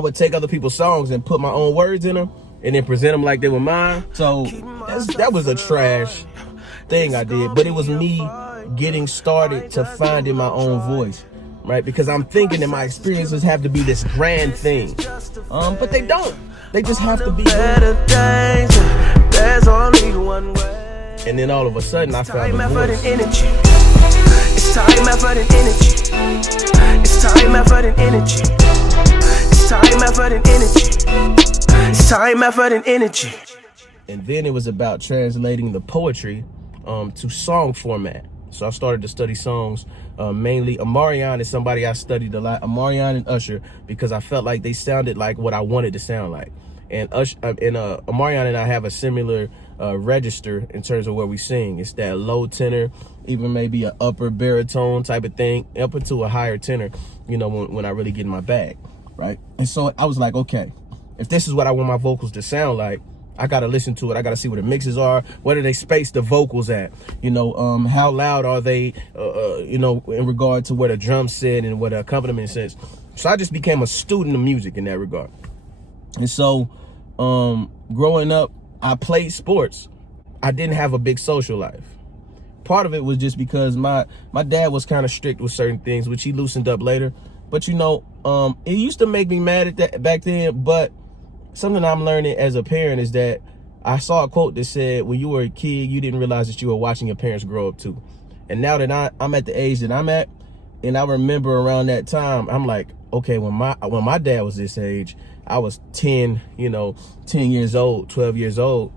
would take other people's songs and put my own words in them and then present them like they were mine. So that was a trash thing I did, but it was me getting started to finding my own voice, right? Because I'm thinking that my experiences have to be this grand thing, but they don't. They just have to be better things. There's only one way. And then all of a sudden I found the voice. It's time, effort, and energy. It's time, effort, and energy. It's time, effort, and energy. It's time, effort, and energy. And then it was about translating the poetry to song format. So I started to study songs, mainly Omarion is somebody I studied a lot, Omarion and Usher, because I felt like they sounded like what I wanted to sound like. And Omarion and I have a similar register in terms of where we sing. It's that low tenor, even maybe an upper baritone type of thing, up into a higher tenor, you know, when I really get in my bag, right? And so I was like, okay, if this is what I want my vocals to sound like, I gotta listen to it. I gotta see where the mixes are. Where do they space the vocals at? You know, how loud are they, you know, in regard to where the drums sit and where the accompaniment sits. So I just became a student of music in that regard. And so growing up, I played sports. I didn't have a big social life. Part of it was just because my dad was kind of strict with certain things, which he loosened up later. But, you know, it used to make me mad at that back then. But something I'm learning as a parent is that I saw a quote that said, when you were a kid, you didn't realize that you were watching your parents grow up too. And now that I'm at the age that I'm at, and I remember around that time, I'm like, okay, when my dad was this age, I was 10 years old, 12 years old.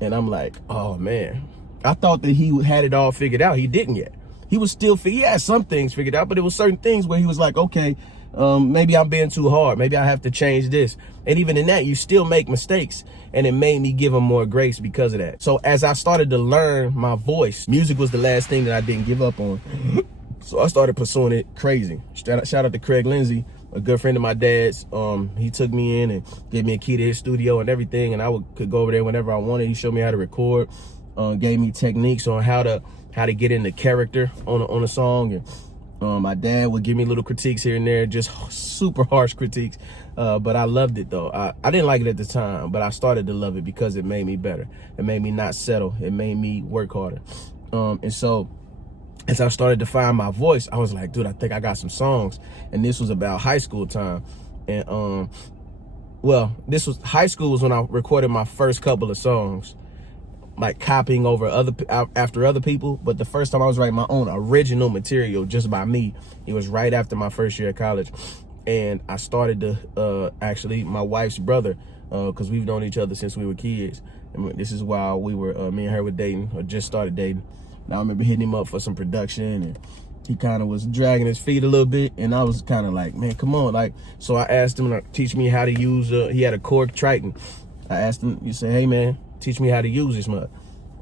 And I'm like, oh man, I thought that he had it all figured out. He didn't yet. He had some things figured out, but it was certain things where he was like, okay, maybe I'm being too hard. Maybe I have to change this. And even in that, you still make mistakes. And it made me give him more grace because of that. So as I started to learn my voice, music was the last thing that I didn't give up on. So I started pursuing it crazy. Shout out to Craig Lindsay, a good friend of my dad's. He took me in and gave me a key to his studio and everything. And I could go over there whenever I wanted. He showed me how to record, gave me techniques on how to get into character on a song. And my dad would give me little critiques here and there, just super harsh critiques. But I loved it though. I didn't like it at the time, but I started to love it because it made me better. It made me not settle. It made me work harder. And so as I started to find my voice, I was like, dude, I think I got some songs. And this was about high school time. And high school was when I recorded my first couple of songs, like copying over after other people. But the first time I was writing my own original material just by me, it was right after my first year of college. And I started to actually my wife's brother, because we've known each other since we were kids. And this is while we were me and her were dating, or just started dating. And I remember hitting him up for some production, and he kind of was dragging his feet a little bit, and I was kind of like, man, come on. Like, so I asked him to teach me how to use, he had a Korg Triton. I asked him, you say, hey man, teach me how to use this mug.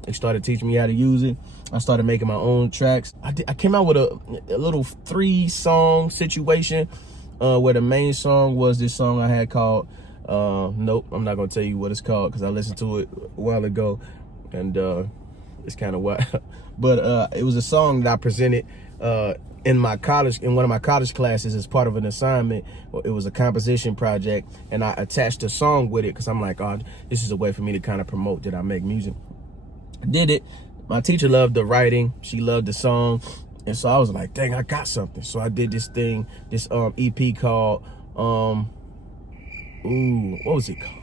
They started teaching me how to use it. I started making my own tracks. I came out with a little 3-song situation, where the main song was this song I had called, nope, I'm not gonna tell you what it's called because I listened to it a while ago, and it's kind of wild. But it was a song that I presented in one of my college classes as part of an assignment. It was a composition project, and I attached a song with it because I'm like, oh, this is a way for me to kind of promote that I make music. I did it. My teacher loved the writing. She loved the song. And so I was like, dang, I got something. So I did this EP called, what was it called?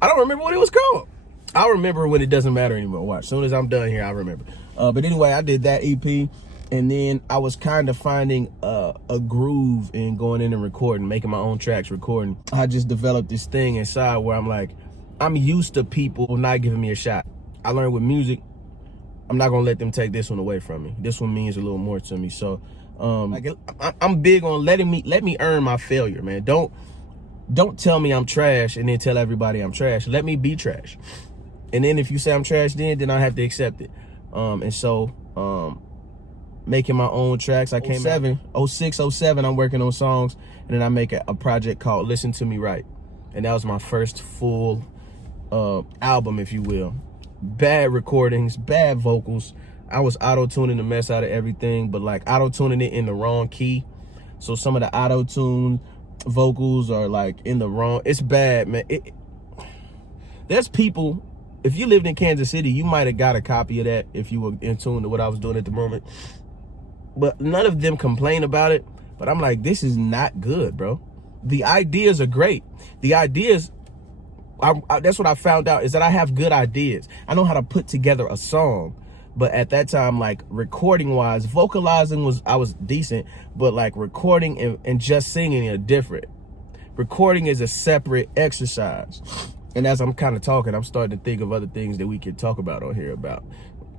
I don't remember what it was called. I'll remember when it doesn't matter anymore. Watch, as soon as I'm done here, I'll remember. But anyway, I did that EP, and then I was kind of finding a groove in going in and recording, making my own tracks, recording. I just developed this thing inside where I'm like, I'm used to people not giving me a shot. I learned with music, I'm not gonna let them take this one away from me. This one means a little more to me. So I'm big on let me earn my failure, man. Don't tell me I'm trash and then tell everybody I'm trash. Let me be trash. And then if you say I'm trash, then I have to accept it. And so making my own tracks, I came 06, 07, I'm working on songs, and then I make a project called Listen to Me Right. And that was my first full album, if you will. Bad recordings, bad vocals, I was auto-tuning the mess out of everything, but like auto-tuning it in the wrong key. So some of the auto-tune vocals are like in the wrong, it's bad, man. There's people, if you lived in Kansas City, you might have got a copy of that if you were in tune to what I was doing at the moment. But none of them complain about it. But I'm like, this is not good, bro. The ideas are great. The ideas, that's what I found out, is that I have good ideas. I know how to put together a song. But at that time, like recording wise, vocalizing I was decent, but like recording and just singing are different. Recording is a separate exercise. And as I'm kind of talking, I'm starting to think of other things that we could talk about on here about,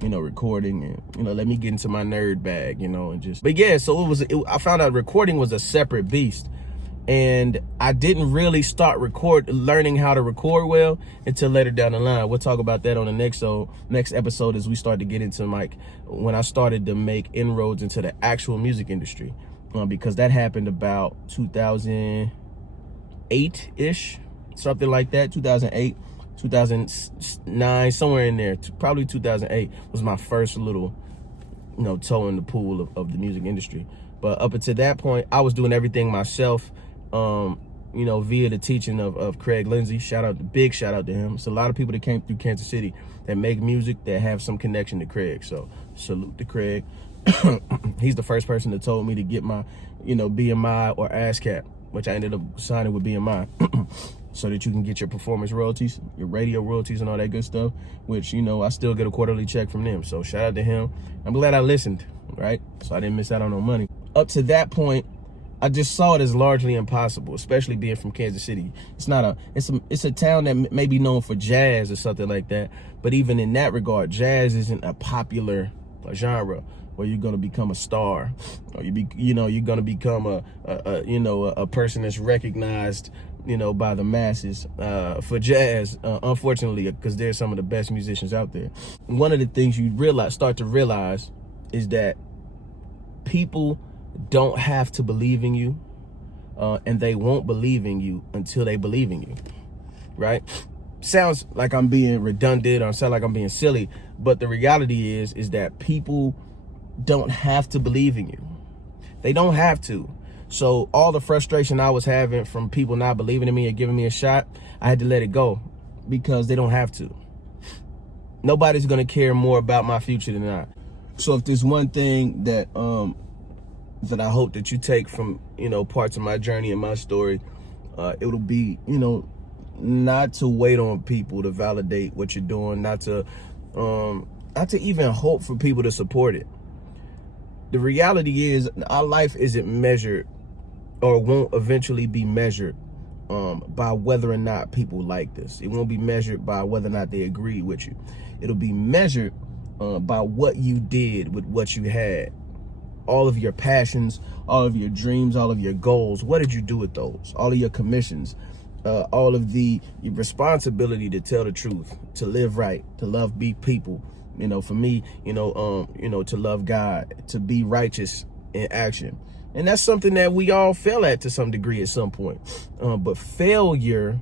you know, recording and, you know, let me get into my nerd bag, you know, and just, but yeah, so I found out recording was a separate beast. And I didn't really start learning how to record well until later down the line. We'll talk about that on the next episode as we start to get into like when I started to make inroads into the actual music industry, because that happened about 2008-ish, something like that. 2008, 2009, somewhere in there. Probably 2008 was my first little, you know, toe in the pool of the music industry. But up until that point, I was doing everything myself. You know, via the teaching of Craig Lindsay. Big shout out to him. It's a lot of people that came through Kansas City that make music that have some connection to Craig. So salute to Craig. He's the first person that told me to get my, you know, BMI or ASCAP, which I ended up signing with BMI, so that you can get your performance royalties, your radio royalties and all that good stuff, which, you know, I still get a quarterly check from them. So shout out to him. I'm glad I listened, right? So I didn't miss out on no money. Up to that point, I just saw it as largely impossible, especially being from Kansas City. It's a town that may be known for jazz or something like that. But even in that regard, jazz isn't a popular genre where you're gonna become a star, or you're gonna become a person that's recognized, you know, by the masses for jazz. Unfortunately, because there's some of the best musicians out there. One of the things you start to realize is that people don't have to believe in you, and they won't believe in you until they believe in you, right? Sounds like I'm being redundant or sound like I'm being silly, but the reality is that people don't have to believe in you. They don't have to. So all the frustration I was having from people not believing in me or giving me a shot, I had to let it go, because they don't have to. Nobody's gonna care more about my future than I. So if there's one thing that that I hope that you take from, you know, parts of my journey and my story, it'll be, you know, not to wait on people to validate what you're doing, not to even hope for people to support it. The reality is our life isn't measured, or won't eventually be measured, by whether or not people like this. It won't be measured by whether or not they agree with you. It'll be measured by what you did with what you had. All of your passions, all of your dreams, all of your goals. What did you do with those? All of your commissions, all of your responsibility to tell the truth, to live right, to love people. You know, for me, you know, to love God, to be righteous in action. And that's something that we all fail at to some degree at some point. But failure,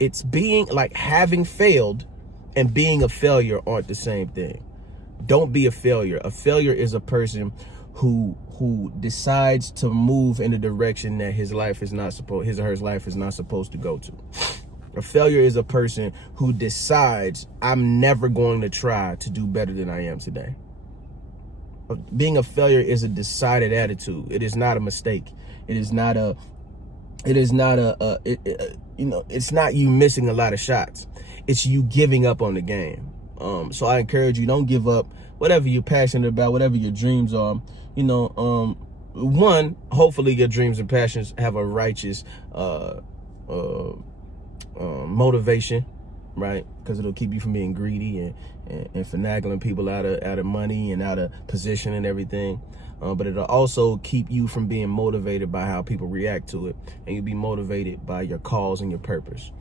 it's being like having failed and being a failure aren't the same thing. Don't be a failure. A failure is a person who decides to move in a direction that his or her life is not supposed to go to. A failure is a person who decides, I'm never going to try to do better than I am today. Being a failure is a decided attitude. It is not a mistake. It's not you missing a lot of shots. It's you giving up on the game. So I encourage you, don't give up. Whatever you're passionate about, whatever your dreams are, you know, hopefully your dreams and passions have a righteous motivation, right? Because it'll keep you from being greedy and finagling people out of money and out of position and everything. But it'll also keep you from being motivated by how people react to it, and you'll be motivated by your cause and your purpose.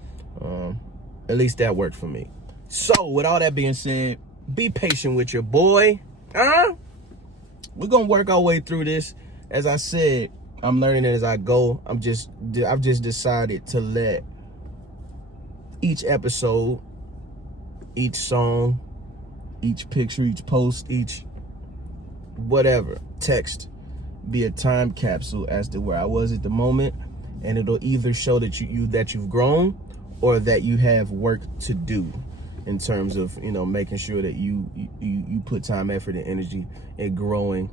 At least that worked for me. So with all that being said, be patient with your boy. We're gonna work our way through this. As I said, I'm learning it as I go. I've just decided to let each episode, each song, each picture, each post, each whatever text be a time capsule as to where I was at the moment, and it'll either show that you've grown or that you have work to do in terms of, you know, making sure that you put time, effort, and energy in growing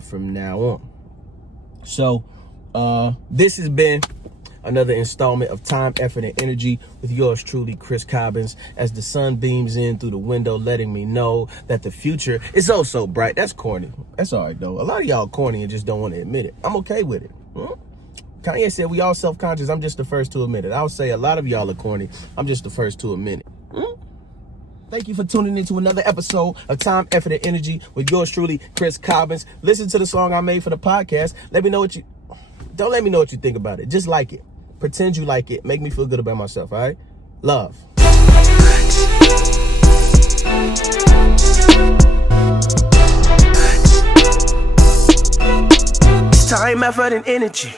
from now on. So this has been another installment of Time, Effort, and Energy with yours truly, Chris Cobbins, as the sun beams in through the window, letting me know that the future is oh so bright. That's corny. That's all right, though. A lot of y'all corny and just don't want to admit it. I'm okay with it. Kanye said we all self-conscious. I'm just the first to admit it. I'll say a lot of y'all are corny. I'm just the first to admit it. Thank you for tuning into another episode of Time, Effort, and Energy with yours truly, Chris Cobbins. Listen to the song I made for the podcast. Let me know what you... Don't let me know what you think about it. Just like it. Pretend you like it. Make me feel good about myself, all right? Love. Time, effort, and energy.